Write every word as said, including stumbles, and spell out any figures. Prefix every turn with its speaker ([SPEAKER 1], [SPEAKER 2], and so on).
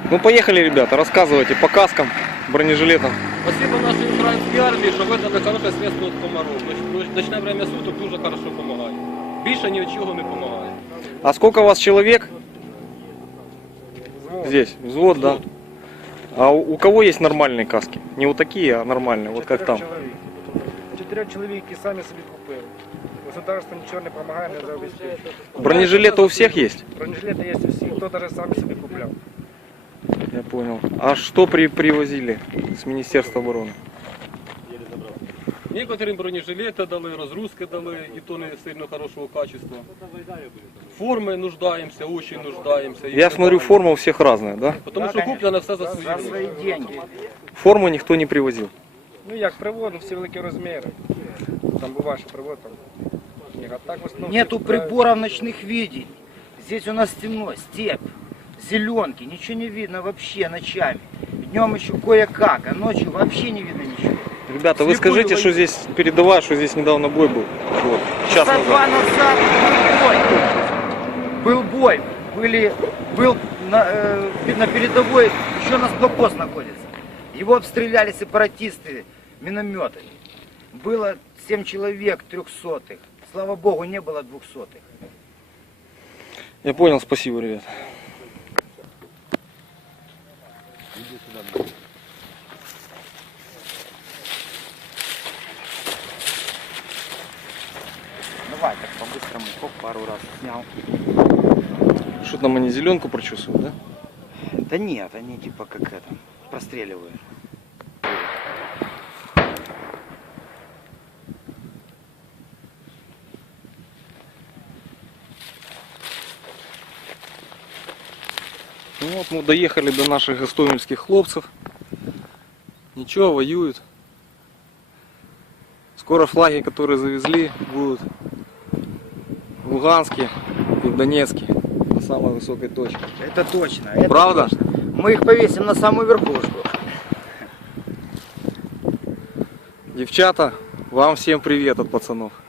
[SPEAKER 1] Ну поехали, ребята, рассказывайте по каскам, бронежилетам.
[SPEAKER 2] Спасибо нашей украинской армии, що видали хороше средство від комаров. В ночне время суток дуже хорошо допомагає. Більше нічого не допомагає.
[SPEAKER 1] А сколько у вас человек?
[SPEAKER 3] Взвод.
[SPEAKER 1] Здесь, взвод, да. А у, у кого есть нормальные каски? Не вот такие, а нормальные, вот как там.
[SPEAKER 3] Чотирьох чоловік. Чотирьох чоловік, які самі собі купили. Государство нічого не допомагає, не забезпечує.
[SPEAKER 1] Бронежилеты у всех есть?
[SPEAKER 3] Бронежилети є у всіх, хто навіть самі собі купляв.
[SPEAKER 1] Я понял. А что при, привозили с Министерства обороны?
[SPEAKER 2] Некоторым бронежилети дали, розгрузки дали, і то не сильно хорошого качества. Форми нуждаємося, очень нуждаємося.
[SPEAKER 1] Я смотрю, форма у всех разная, да?
[SPEAKER 2] Тому що куплено все за
[SPEAKER 3] За
[SPEAKER 2] свої
[SPEAKER 3] свої
[SPEAKER 2] гроші.
[SPEAKER 3] деньги.
[SPEAKER 1] Форму никто не привозил.
[SPEAKER 3] Ну як приводу, всі великі розміри. Там буває, що привод там. Ні, а так в основному
[SPEAKER 4] Нету
[SPEAKER 3] всі купляють.
[SPEAKER 4] приборов ночных видений. Здесь у нас темно, степь, зеленки, ничего не видно вообще ночами. Днем еще кое-как, а ночью вообще не видно ничего.
[SPEAKER 1] Ребята, вы
[SPEAKER 4] Слепую
[SPEAKER 1] скажите,
[SPEAKER 4] войну.
[SPEAKER 1] что здесь передовая, что здесь недавно бой был. Вот, час
[SPEAKER 4] Часа два
[SPEAKER 1] назад.
[SPEAKER 4] назад был бой. Был бой. Были, был на, э, на передовой, еще на блокпост находится. Его обстреляли сепаратисты минометами. Было семь человек трехсотых. Слава богу, не было двухсотых.
[SPEAKER 1] Я понял, спасибо, ребят.
[SPEAKER 4] Давай так по-быстрому, хоп, пару раз снял.
[SPEAKER 1] Что там они зеленку прочесывают, да?
[SPEAKER 4] Да нет, они типа как это, простреливают.
[SPEAKER 1] Ну вот мы доехали до наших гостомельских хлопцев. Ничего, воюют. Скоро флаги, которые завезли, будут в Луганске и в Донецке на самой высокой точке.
[SPEAKER 4] Это точно. Это
[SPEAKER 1] Правда?
[SPEAKER 4] точно. Мы их повесим на самую верхушку.
[SPEAKER 1] Девчата, вам всем привет от пацанов.